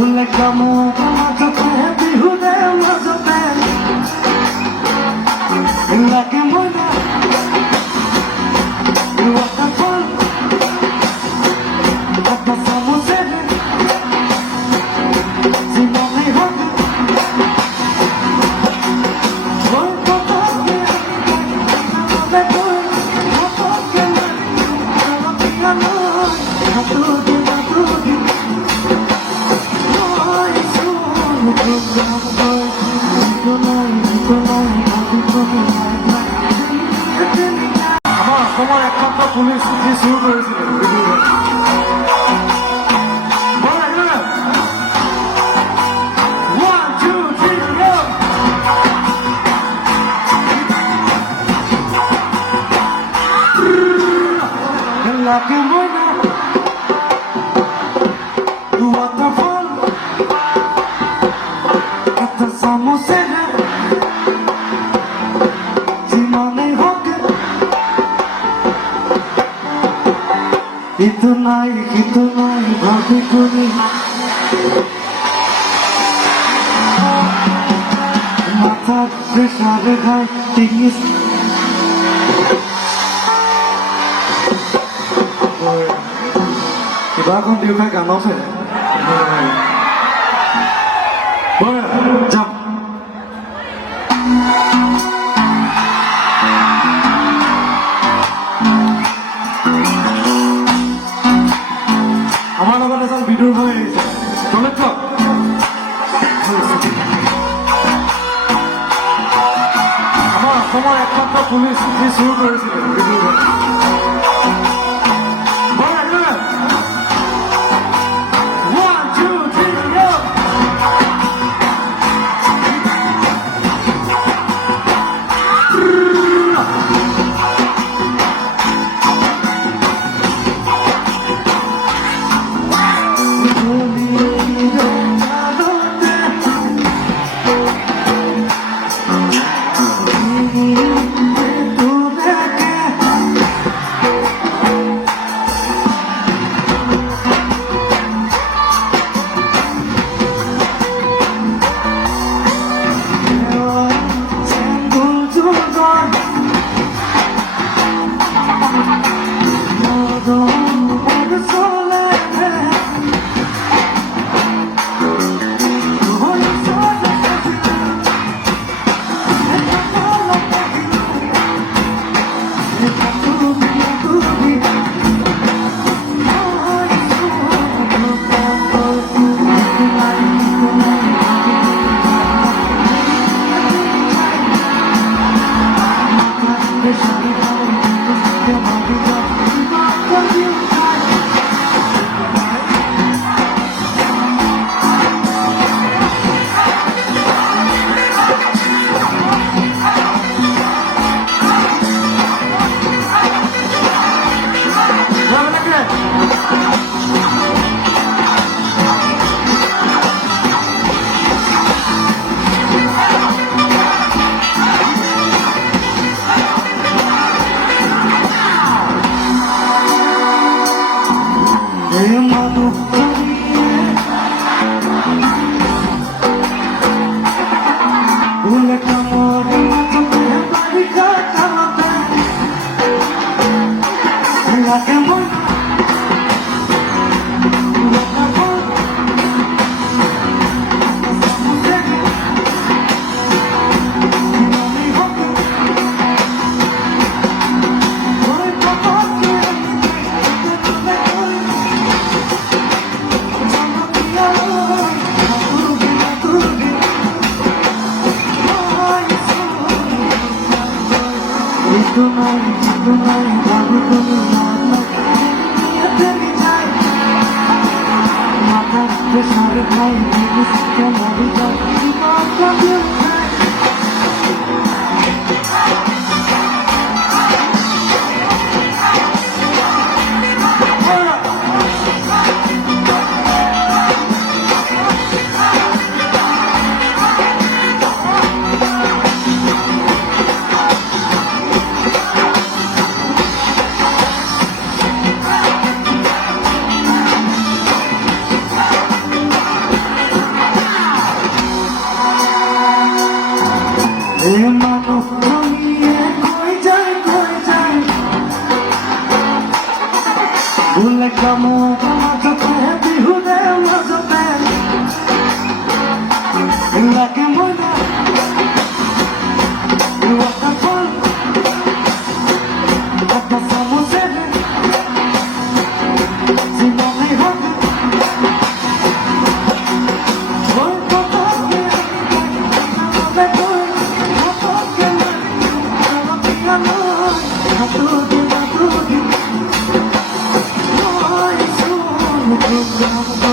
Ule kamu mazote bihude mazote Laki moja Wakafol Kata samu sede Simami hote Volko toke Namabe koi Motoke Namabe koi Hatugi hatugi আমার একমাত্র police কি শুরু করেছিল Lucky winner, you want the fun? At the summer center, Simone Hocker. Itu naik, bagi kuning. Mata besar hai tinggi. Iba con điều khai cả nó phải chậm আমার আবার এখন video হয়ে গেছে চলে তো আমার সময় একমাত্র পুলিশ শুরু করেছিল ভিডিও Thank you.